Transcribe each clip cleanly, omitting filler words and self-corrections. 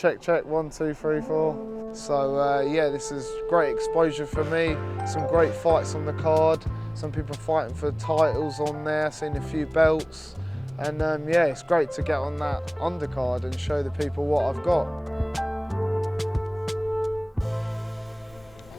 Check, check, 1, 2, 3, 4. So yeah, this is great exposure for me. Some great fights on the card. Some people fighting for titles on there, seen a few belts. And yeah, it's great to get on that undercard and show the people what I've got.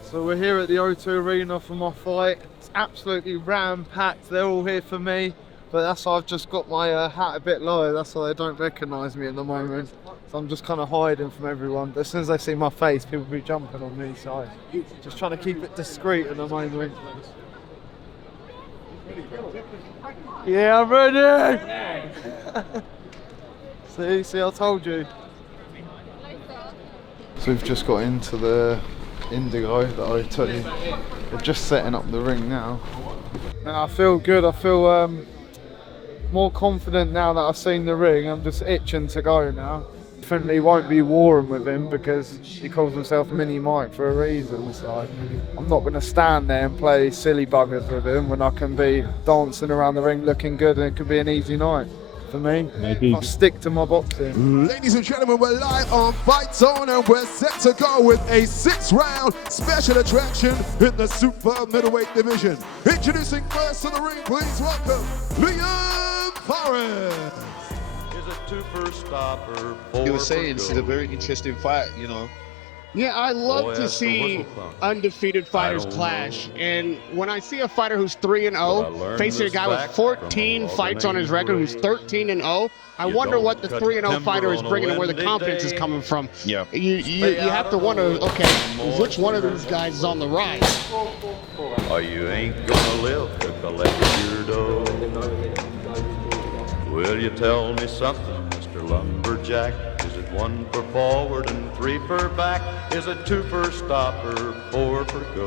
So we're here at the O2 Arena for my fight. It's absolutely ram-packed. They're all here for me. But that's why I've just got my hat a bit low. That's why they don't recognise me at the moment. So I'm just kind of hiding from everyone. But as soon as they see my face, people will be jumping on me. So just trying to keep it discreet at the moment. Yeah, I'm ready! See, I told you. So we've just got into the Indigo, the O2. They're just setting up the ring now. Now I feel good. I feel more confident now that I've seen the ring. I'm just itching to go now. Definitely won't be warring with him because he calls himself Mini Mike for a reason. So I'm not going to stand there and play silly buggers with him when I can be dancing around the ring looking good, and it could be an easy night for me. Maybe. I'll stick to my boxing. Ladies and gentlemen, we're live on Fight Zone and we're set to go with a 6-round special attraction in the super middleweight division. Introducing first to the ring, please welcome Liam Forrest. You were saying this is a very interesting fight, you know. Yeah, I love to see undefeated fighters clash. And when I see a fighter who's 3-0 facing a guy with 14 fights on his record who's 13-0, I wonder what the 3-0 fighter is bringing and where the confidence is coming from. Yeah. You have to wonder, okay, which one of these guys is on the rise? Oh, you ain't gonna live to collect your dough. Will you tell me something, Mr. Lumberjack? Is it 1 for forward and 3 for back? Is it 2 for stopper, 4 for go?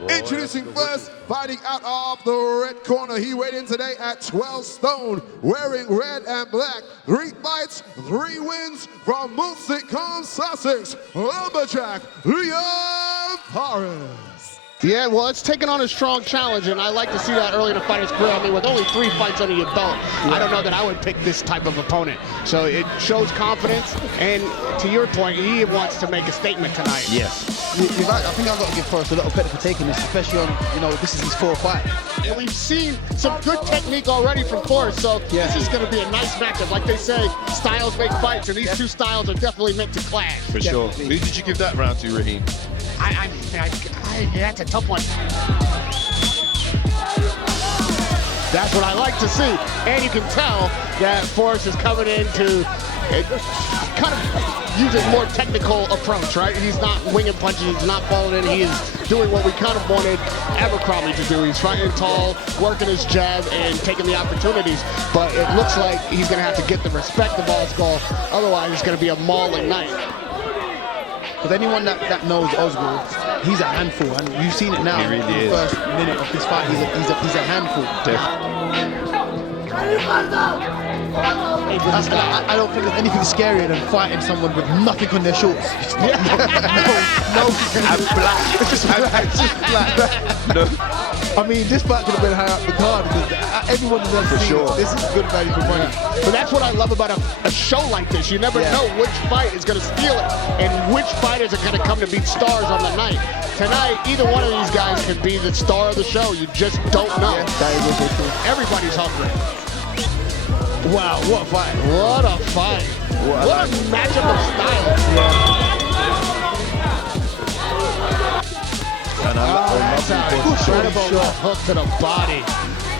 Boy, Introducing first, fighting out of the red corner. He weighed in today at 12 stone, wearing red and black. 3 fights, 3 wins from Mulsicum, Sussex, Lumberjack, Liam Forrest. Yeah, well, it's taken on a strong challenge, and I like to see that early in a fighter's career. I mean, with only 3 fights under your belt, I don't know that I would pick this type of opponent. So it shows confidence, and to your point, he wants to make a statement tonight. Yes. You're right. I think I've got to give Forrest a little credit for taking this, especially on, you know, this is his 4th fight. And we've seen some good technique already from Forrest, so this is going to be a nice matchup. Like they say, styles make fights, and these 2 styles are definitely meant to clash. For sure. Who did you give that round to, Raheem? That's a tough one. That's what I like to see. And you can tell that Forrest is coming into kind of using more technical approach, right? He's not winging punches, he's not falling in, he is doing what we kind of wanted Abercrombie to do. He's fighting tall, working his jab, and taking the opportunities. But it looks like he's going to have to get the respect of Osgood, otherwise it's going to be a mauling night. Because anyone that knows Osgood, he's a handful, and you've seen it now. He really in the first minute of this fight, he's a handful. I don't think there's anything scarier than fighting someone with nothing on their shorts. no. And black. It's just black. No. I mean, this fight could have been high up the card because everyone has ever seen it. This is good value for money. But that's what I love about a show like this. You never know which fight is going to steal it and which fighters are going to come to beat stars on the night. Tonight, either one of these guys could be the star of the show. You just don't know. That is also true. Everybody's hungry. Wow, what a fight. What a fight. What a matchup of styles. And That's an incredible left hook to the body.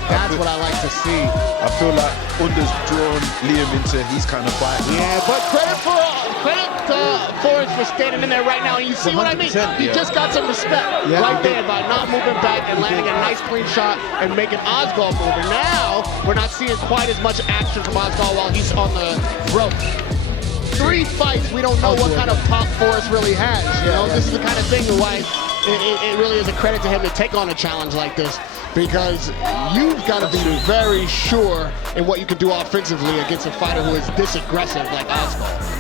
That's what I like to see. I feel like Under's drawn Liam into his kind of fight. Yeah, but credit Forrest for standing in there right now. And you see what I mean? He just got some respect right there by not moving back and landing a nice clean shot and making Osgood move. And now we're not seeing quite as much action from Osgood while he's on the rope. 3 fights, we don't know what kind of pop Forrest really has. You know, this is the kind of thing why it really is a credit to him to take on a challenge like this, because you've got to be very sure in what you can do offensively against a fighter who is this aggressive like Osgood.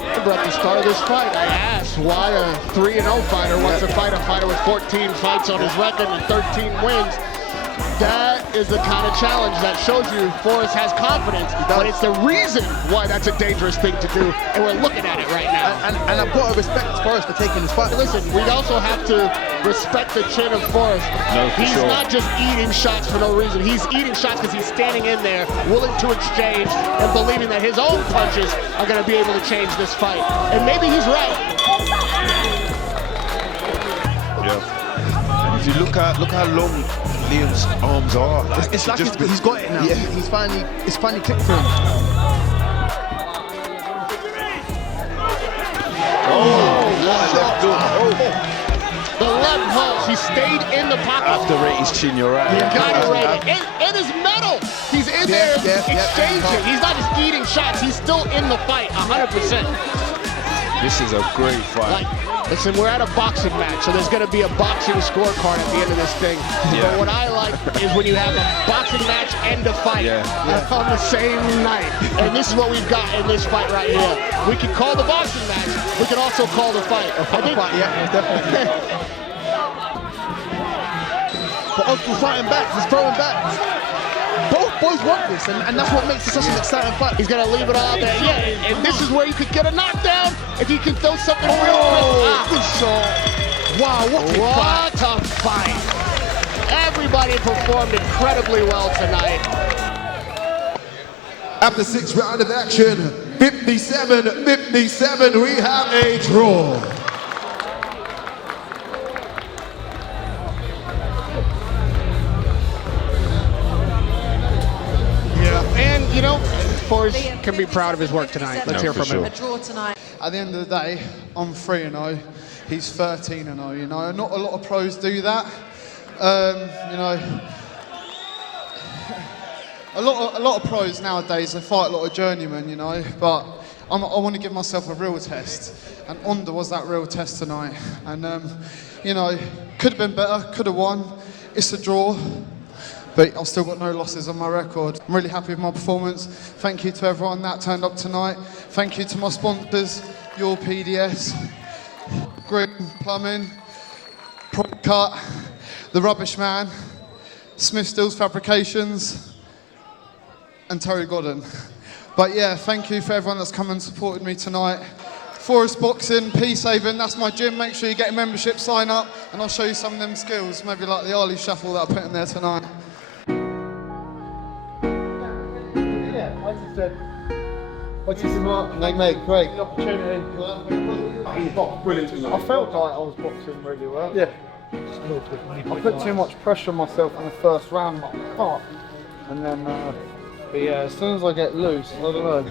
Remember at the start of this fight, I asked why a 3-0 fighter wants to fight a fighter with 14 fights on his record and 13 wins. That is the kind of challenge that shows you Forrest has confidence, but it's the reason why that's a dangerous thing to do, and we're looking at it right now. And I've got to respect Forrest for taking his fight. Listen, we also have to respect the chin of Forrest. No, for he's sure. not just eating shots for no reason. He's eating shots because he's standing in there, willing to exchange, and believing that his own punches are going to be able to change this fight. And maybe he's right. Yeah. And if you look how long Liam's arms are, like, It's like just he's got it now. Yeah. It's finally clicked for him. The left hook, he stayed in the pocket. Have to rate his chin, you're right. You gotta rate it. And his medal. He's in there exchanging. He's not just eating shots. He's still in the fight, 100%. This is a great fight. Like, listen, we're at a boxing match, so there's gonna be a boxing scorecard at the end of this thing. Yeah. But what I like is when you have a boxing match and a fight on the same night. And this is what we've got in this fight right here. We can call the boxing match. We can also call the fight. Yeah, definitely. But Oscar's fighting back. He's throwing back. Both boys want this, and that's what makes it such an exciting fight. He's gonna leave it all there. Yeah, and this is where you could get a knockdown if you can throw something real quick. Good shot. Wow, what a fight. Everybody performed incredibly well tonight. After 6 rounds of action, 57-57, we have a draw. And, you know, Forrest can be proud of his work tonight. Let's hear from him. A draw tonight. At the end of the day, I'm 3-0. He's 13-0. You know, not a lot of pros do that. You know, a lot of pros nowadays, they fight a lot of journeymen. You know, but I want to give myself a real test, and Onda was that real test tonight. And you know, could have been better, could have won. It's a draw. But I've still got no losses on my record. I'm really happy with my performance. Thank you to everyone that turned up tonight. Thank you to my sponsors, Your PDS, Green Plumbing, Prop Cut, The Rubbish Man, Smith Stills Fabrications, and Terry Godden. But yeah, thank you for everyone that's come and supported me tonight. Forrest Boxing, Peacehaven, that's my gym. Make sure you get a membership, sign up, and I'll show you some of them skills, maybe like the Ali Shuffle that I put in there tonight. What's his remark? Mate, great. The opportunity. Brilliant. I felt like I was boxing really well. Yeah. I put too much pressure on myself in the first round, but I can't. And then, but yeah, as soon as I get loose, I don't know.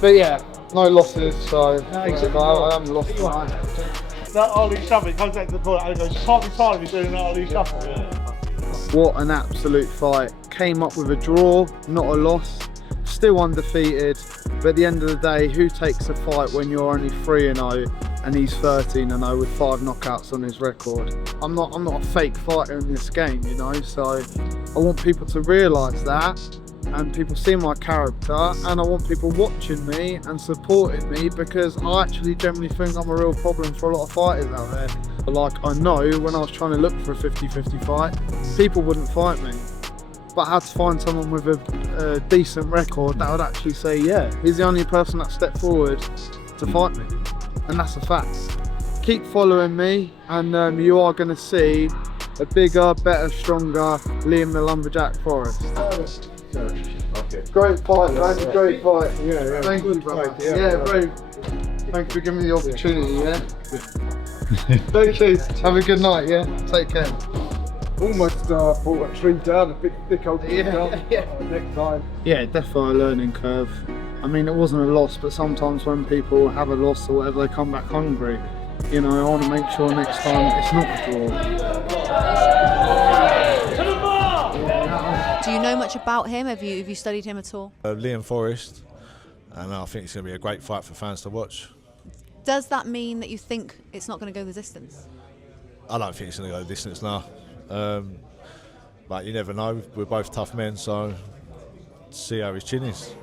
But yeah, no losses, so I haven't lost tonight. That Ali Shuffle, he comes back to the ball and goes, can't be tired of me doing that Ali Shuffle. What an absolute fight. Came up with a draw, not a loss. Still undefeated, but at the end of the day, who takes a fight when you're only 3-0 and he's 13-0 with 5 knockouts on his record? I'm not a fake fighter in this game, you know, so I want people to realise that, and people see my character, and I want people watching me and supporting me, because I actually generally think I'm a real problem for a lot of fighters out there. But like, I know when I was trying to look for a 50-50 fight, people wouldn't fight me. But I had to find someone with a decent record that would actually say, yeah, he's the only person that stepped forward to fight me. And that's a fact. Keep following me, and you are going to see a bigger, better, stronger Liam the Lumberjack Forrest. Okay. Great fight, man. Great fight. Yeah. Thank you, brother. Yeah, bro. Thank you for giving me the opportunity, yeah? Thank you. Have a good night, yeah? Take care. Almost brought a tree down, a big thick old tree down. Next time. Yeah, definitely a learning curve. I mean, it wasn't a loss, but sometimes when people have a loss or whatever, they come back hungry. You know, I want to make sure next time it's not a draw. Do you know much about him? Have you studied him at all? Liam Forrest, and I think it's going to be a great fight for fans to watch. Does that mean that you think it's not going to go the distance? I don't think it's going to go the distance now. But you never know, we're both tough men, so see how his chin is.